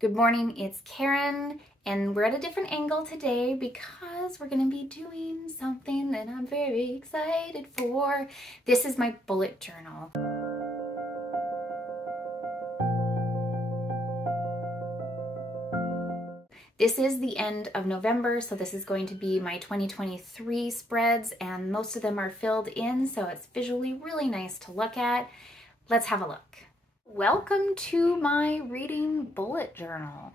Good morning, it's Karen, and we're at a different angle today because we're going to be doing something that I'm very excited for. This is my bullet journal. This is the end of November, so this is going to be my 2023 spreads, and most of them are filled in, so it's visually really nice to look at. Let's have a look. Welcome to my reading bullet journal.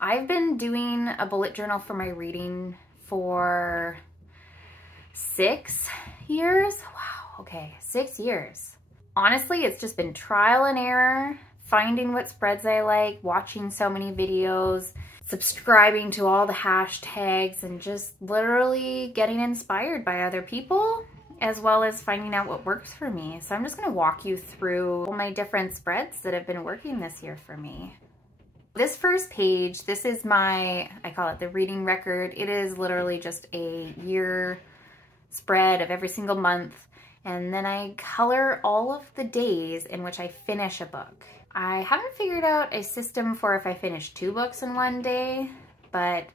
I've been doing a bullet journal for my reading for 6 years. Wow, okay, 6 years. Honestly, it's just been trial and error, finding what spreads I like, watching so many videos, subscribing to all the hashtags, and just literally getting inspired by other people, as well as finding out what works for me. So I'm just gonna walk you through all my different spreads that have been working this year for me. This first page, this is my, I call it the reading record. It is literally just a year spread of every single month. And then I color all of the days in which I finish a book. I haven't figured out a system for if I finish 2 books in one day, but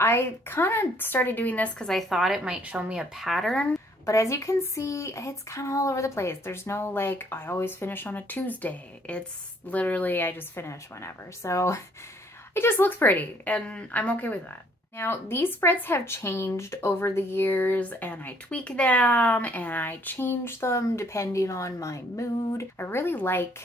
I kind of started doing this because I thought it might show me a pattern. But as you can see, it's kind of all over the place. There's no like, I always finish on a Tuesday. It's literally, I just finish whenever. So it just looks pretty and I'm okay with that. Now, these spreads have changed over the years and I tweak them and I change them depending on my mood. I really like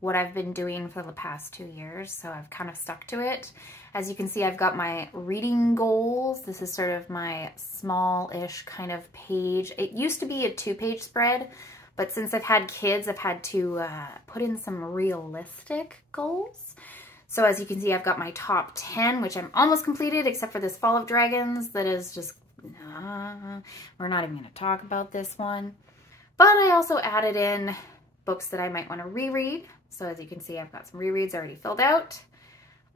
what I've been doing for the past 2 years, so I've kind of stuck to it. As you can see, I've got my reading goals. This is sort of my small-ish kind of page. It used to be a 2-page spread, but since I've had kids, I've had to put in some realistic goals. So as you can see, I've got my top 10, which I'm almost completed, except for this Fall of Dragons that is just, we're not even gonna talk about this one. But I also added in books that I might want to reread. So as you can see, I've got some rereads already filled out.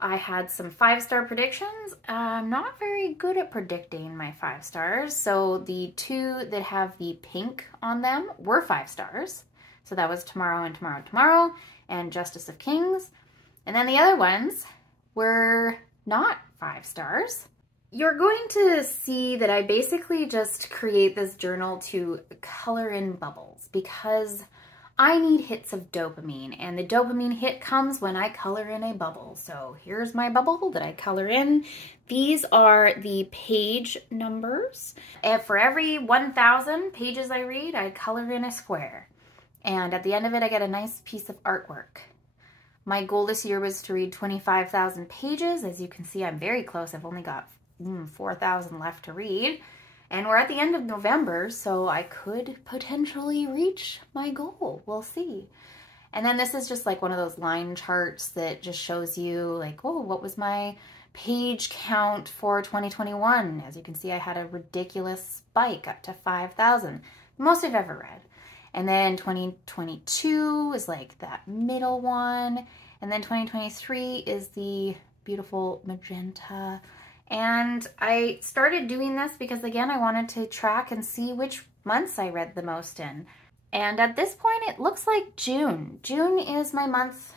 I had some 5-star predictions. I'm not very good at predicting my 5 stars. So the 2 that have the pink on them were 5 stars. So that was Tomorrow and Tomorrow, Tomorrow, and Justice of Kings. And then the other ones were not 5 stars. You're going to see that I basically just create this journal to color in bubbles because I need hits of dopamine, and the dopamine hit comes when I color in a bubble. So here's my bubble that I color in. These are the page numbers. And for every 1,000 pages I read, I color in a square. And at the end of it, I get a nice piece of artwork. My goal this year was to read 25,000 pages. As you can see, I'm very close. I've only got 4,000 left to read. And we're at the end of November, so I could potentially reach my goal. We'll see. And then this is just like one of those line charts that just shows you like, oh, what was my page count for 2021? As you can see, I had a ridiculous spike up to 5,000, most I've ever read. And then 2022 is like that middle one. And then 2023 is the beautiful magenta. And I started doing this because, again, I wanted to track and see which months I read the most in. And at this point, it looks like June. June is my month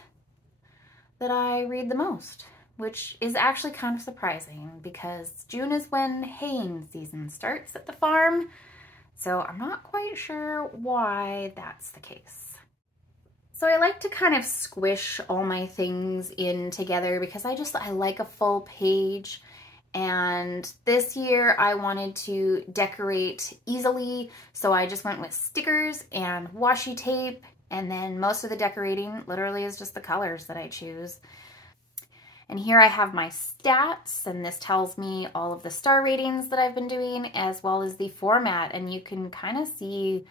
that I read the most, which is actually kind of surprising because June is when haying season starts at the farm. So I'm not quite sure why that's the case. So I like to kind of squish all my things in together because I like a full page. And this year I wanted to decorate easily, so I just went with stickers and washi tape, and then most of the decorating literally is just the colors that I choose. And here I have my stats, and this tells me all of the star ratings that I've been doing, as well as the format, and you can kind of see,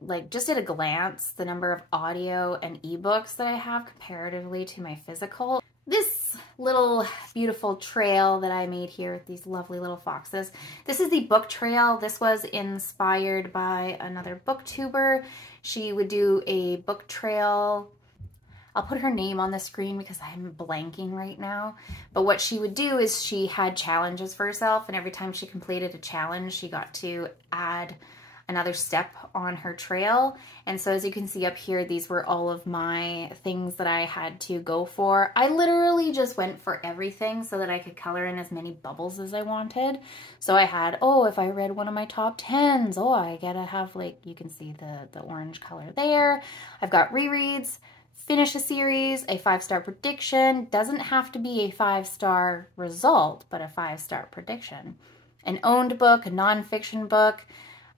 like just at a glance, the number of audio and ebooks that I have comparatively to my physical. This little beautiful trail that I made here with these lovely little foxes. This is the book trail. This was inspired by another booktuber. She would do a book trail. I'll put her name on the screen because I'm blanking right now. But what she would do is she had challenges for herself, and every time she completed a challenge, she got to add another step on her trail. And so as you can see up here, these were all of my things that I had to go for. I literally just went for everything so that I could color in as many bubbles as I wanted. So I had, oh, if I read one of my top 10s, oh, I gotta have, like, you can see the orange color there. I've got rereads, finish a series, a 5-star prediction. Doesn't have to be a 5-star result, but a 5-star prediction. An owned book, a nonfiction book,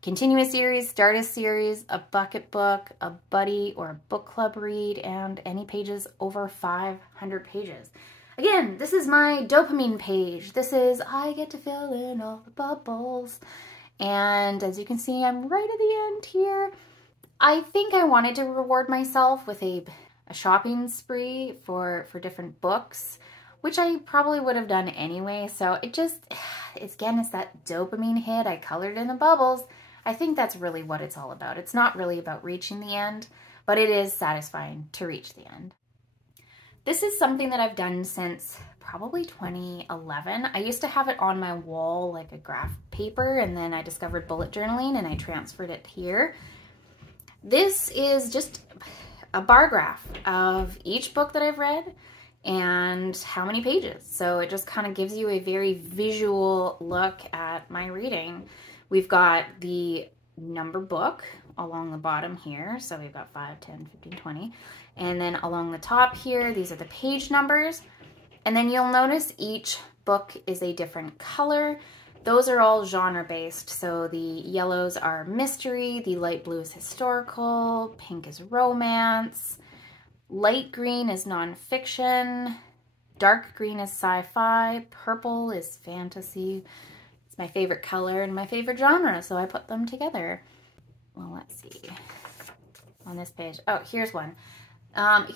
continue a series, start a series, a bucket book, a buddy or a book club read, and any pages over 500 pages. Again, this is my dopamine page. This is, I get to fill in all the bubbles. And as you can see, I'm right at the end here. I think I wanted to reward myself with a shopping spree for different books, which I probably would have done anyway. So it just, again, it's that dopamine hit. I colored in the bubbles. I think that's really what it's all about. It's not really about reaching the end, but it is satisfying to reach the end. This is something that I've done since probably 2011. I used to have it on my wall like a graph paper, and then I discovered bullet journaling and I transferred it here. This is just a bar graph of each book that I've read and how many pages. So it just kind of gives you a very visual look at my reading. We've got the number book along the bottom here. So we've got 5, 10, 15, 20. And then along the top here, these are the page numbers. And then you'll notice each book is a different color. Those are all genre based. So the yellows are mystery, the light blue is historical, pink is romance, light green is nonfiction, dark green is sci-fi, purple is fantasy. It's my favorite color and my favorite genre, so I put them together. Well, let's see. On this page, oh, here's one.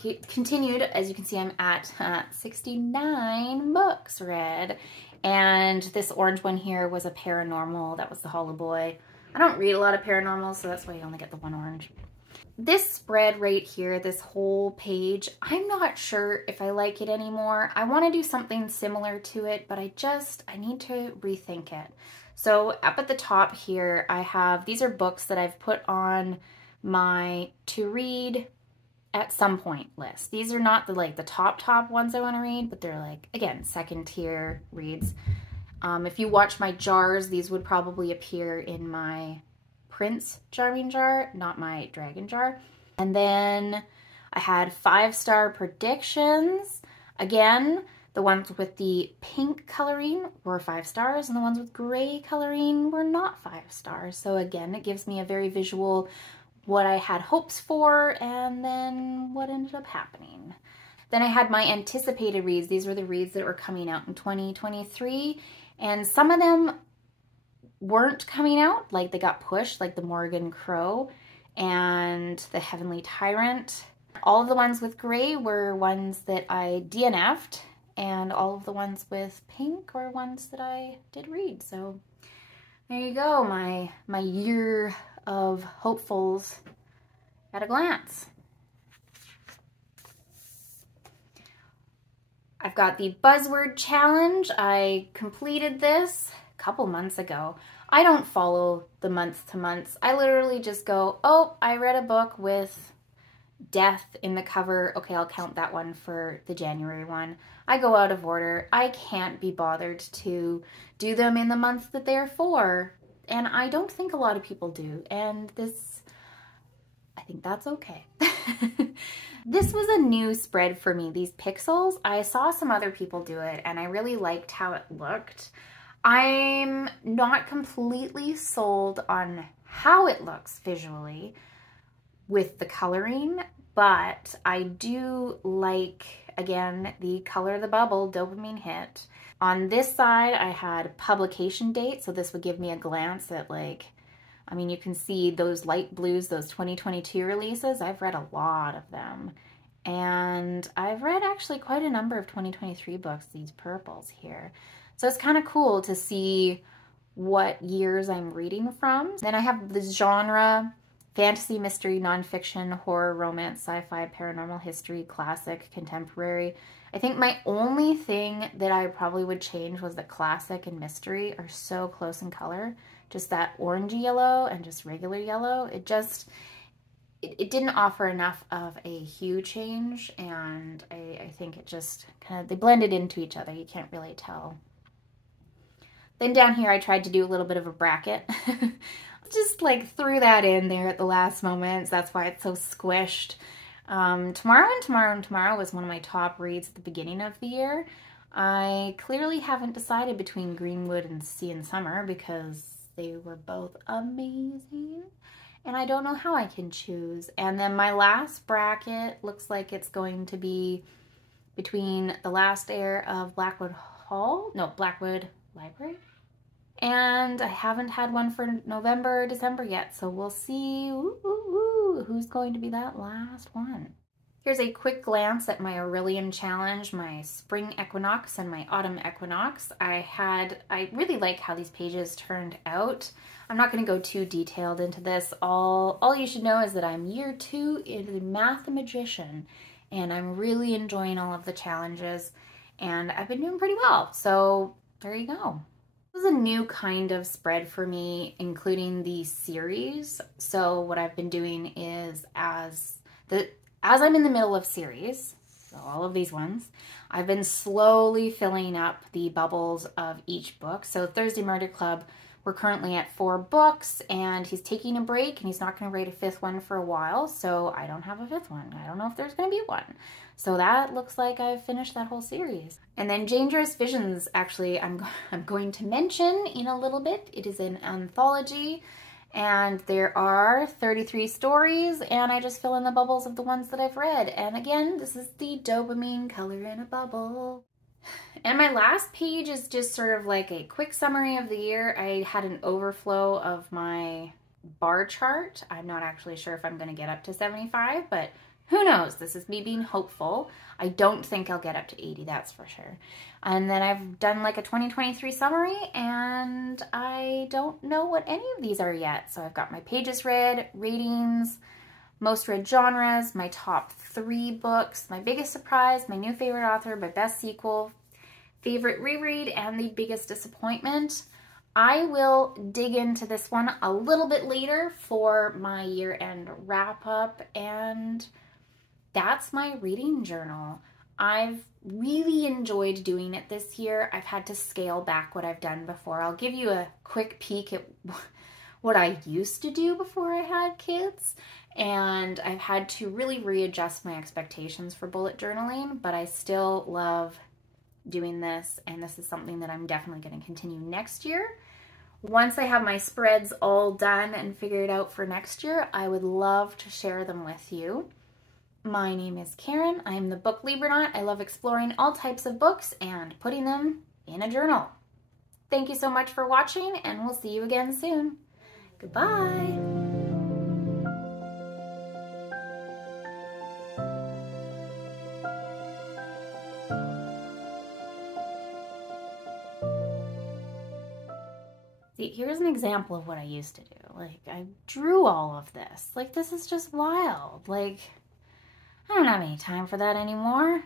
He continued, as you can see, I'm at 69 books read. And this orange one here was a paranormal. That was the Hollow Boy. I don't read a lot of paranormals, so that's why you only get the one orange. This spread right here, this whole page, I'm not sure if I like it anymore. I want to do something similar to it, but I need to rethink it. So up at the top here, I have, these are books that I've put on my to read at some point list. These are not the top ones I want to read, but they're like, again, second tier reads. If you watch my jars, these would probably appear in my Prince Charming jar, not my Dragon jar. And then I had 5-star predictions. Again, the ones with the pink coloring were 5 stars, and the ones with gray coloring were not 5 stars. So again, it gives me a very visual what I had hopes for and then what ended up happening. Then I had my anticipated reads. These were the reads that were coming out in 2023, and some of them weren't coming out, like they got pushed, like the Morgan Crow and the Heavenly Tyrant. All of the ones with gray were ones that I DNF'd, and all of the ones with pink were ones that I did read. So there you go, my year of hopefuls at a glance. I've got the buzzword challenge. I completed this a couple months ago. I don't follow the month to months. I literally just go, oh, I read a book with death in the cover. Okay, I'll count that one for the January one. I go out of order. I can't be bothered to do them in the month that they're for. And I don't think a lot of people do. And this, I think that's okay. This was a new spread for me, these pixels. I saw some other people do it and I really liked how it looked. I'm not completely sold on how it looks visually with the coloring, but I do like, again, the color of the bubble, dopamine hit. On this side, I had publication date, so this would give me a glance at, like, I mean, you can see those light blues, those 2022 releases. I've read a lot of them. And I've read actually quite a number of 2023 books, these purples here. So it's kind of cool to see what years I'm reading from. Then I have the genre: fantasy, mystery, nonfiction, horror, romance, sci-fi, paranormal, history, classic, contemporary. I think my only thing that I probably would change was that classic and mystery are so close in color just that orangey yellow and just regular yellow. It didn't offer enough of a hue change, and I think it just kind of, they blended into each other. You can't really tell. Then down here I tried to do a little bit of a bracket. Just like threw that in there at the last moment. That's why it's so squished. Tomorrow and Tomorrow and Tomorrow was one of my top reads at the beginning of the year. I clearly haven't decided between Greenwood and Sea and Summer because they were both amazing. And I don't know how I can choose. And then my last bracket looks like it's going to be between The Last Heir of Blackwood Library. And I haven't had one for November or December yet, so we'll see who's going to be that last one. Here's a quick glance at my Aurelian Challenge, my spring equinox and my autumn equinox. I really like how these pages turned out. I'm not going to go too detailed into this. All you should know is that I'm year 2 in Mathematician, and I'm really enjoying all of the challenges, and I've been doing pretty well. So there you go. This is a new kind of spread for me, including the series. So what I've been doing is as I'm in the middle of series, so all of these ones, I've been slowly filling up the bubbles of each book. So Thursday Murder Club, we're currently at 4 books, and he's taking a break, and he's not going to write a 5th one for a while, so I don't have a 5th one. I don't know if there's going to be one. So that looks like I've finished that whole series. And then Dangerous Visions, actually, I'm going to mention in a little bit. It is an anthology, and there are 33 stories, and I just fill in the bubbles of the ones that I've read. And again, this is the Dopamine Color in a Bubble. And my last page is just sort of like a quick summary of the year. I had an overflow of my bar chart. I'm not actually sure if I'm going to get up to 75, but who knows? This is me being hopeful. I don't think I'll get up to 80, that's for sure. And then I've done like a 2023 summary, and I don't know what any of these are yet. So I've got my pages read, ratings, most read genres, my top 3 books, my biggest surprise, my new favorite author, my best sequel, favorite reread, and the biggest disappointment. I will dig into this one a little bit later for my year-end wrap-up, and that's my reading journal. I've really enjoyed doing it this year. I've had to scale back what I've done before. I'll give you a quick peek at what I used to do before I had kids, and I've had to really readjust my expectations for bullet journaling, but I still love doing this, and this is something that I'm definitely going to continue next year. Once I have my spreads all done and figured out for next year, I would love to share them with you. My name is Karen. I'm the book Libronaut. I love exploring all types of books and putting them in a journal. Thank you so much for watching, and we'll see you again soon. Goodbye. See, here's an example of what I used to do. Like, I drew all of this. Like, this is just wild. Like, I don't have any time for that anymore.